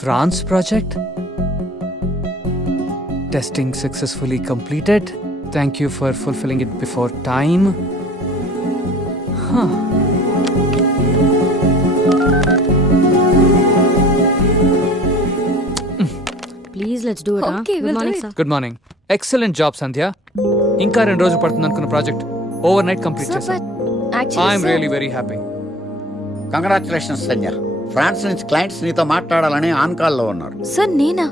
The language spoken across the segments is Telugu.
France project. Testing successfully completed. Thank you for fulfilling it before time. Huh. Please let's do it. Okay, we'll do morning it. Sir. Good morning. Excellent job, Sandhya. ఇంకా 2 రోజులు పడుతుంది అనుకున్న project overnight complete Sir, చేశాం. but actually, I'm sir, really very happy. Congratulations Sanjay. France నుంచి క్లయింట్స్ నీతో మాట్లాడాలని ఆన్ కాల్లో ఉన్నారు. సార్ నేనా?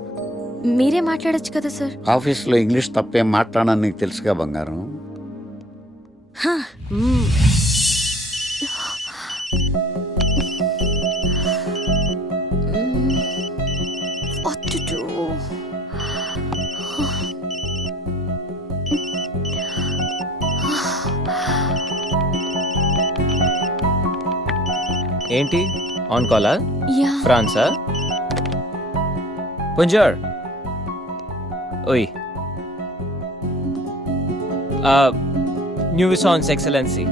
మీరే మాట్లాడొచ్చు కదా సార్. ఆఫీస్లో ఇంగ్లీష్ తప్పేం మాట్లాడని నీకు తెలుసుగా బంగారం. What to do? ఏంటి ఆన్ కాలా? Yeah. ఫ్రాన్సా? Bonjour. Oui. Nous sommes Excellency.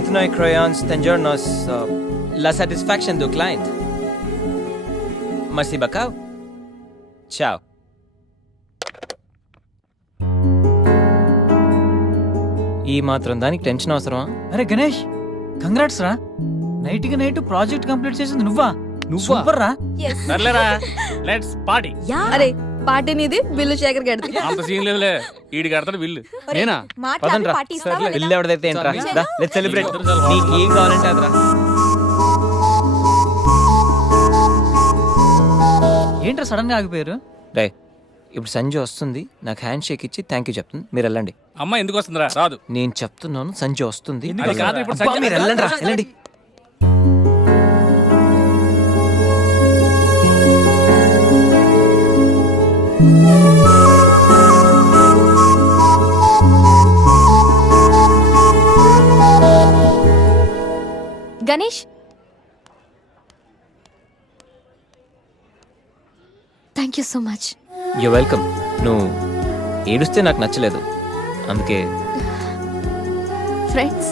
Ethnoi croyons tengernos la satisfaction du client. Merci beaucoup. Ciao. ఈ మాత్రం దానికి టెన్షన్ అవసరమా? అరే గణేష్, కంగ్రాట్స్ రా. నైట్ కి నైట్ ప్రాజెక్ట్ కంప్లీట్ చేసింది నువ్వా? సూపర్ రా. సర్లేరా, లెట్స్ పార్టీ. అరే పార్టీ నీది, బిల్లు శేఖర్ గడిది. అంత సీన్ లేదులే, ఈడి కడతాడు బిల్లు. నేనా? పదండ్రా. బిల్లు ఎవరిదైతే ఏంట్రా? దా, లెట్స్ సెలబ్రేట్. నీకు ఏం కావాలంటే అదరా. ఏంట్రా సడన్ గా ఆగిపోయారు? రే, ఇప్పుడు సంజు వస్తుంది, నాకు హ్యాండ్ షేక్ ఇచ్చి థ్యాంక్ యూ చెప్తుంది, మీరు వెళ్ళండి. అమ్మ ఎందుకు వస్తుందిరా? రాదు. నేను చెప్తున్నాను, సంజు వస్తుంది. అది కాదు, ఇప్పుడు అబ్బా, సంజు- మీరు వెళ్ళండి రా, వెళ్ళండి. Ganesh, thank you so much. You welcome. నువ్వు ఏడుస్తే నాకు నచ్చలేదు, అందుకే. ఫ్రెండ్స్,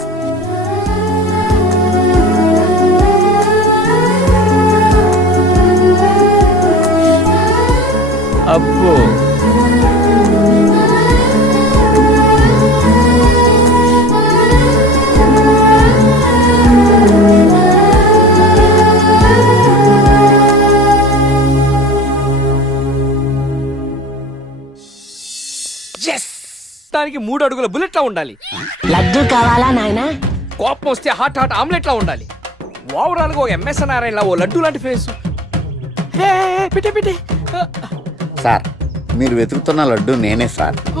అబ్బో, దానికి 3 అడుగుల బుల్లెట్లా ఉండాలి. లడ్డు కావాలా నాయనా? కోపం వస్తే హాట్ హాట్ ఆమ్లెట్లా ఉండాలి. ఓవరాల్ గా ఓ ఎంఎస్ నారాయణలా ఓ లడ్డు లాంటి ఫేస్. పెట్టే పెట్టే. సార్, మీరు వెతుకుతున్న లడ్డు నేనే సార్. ఓ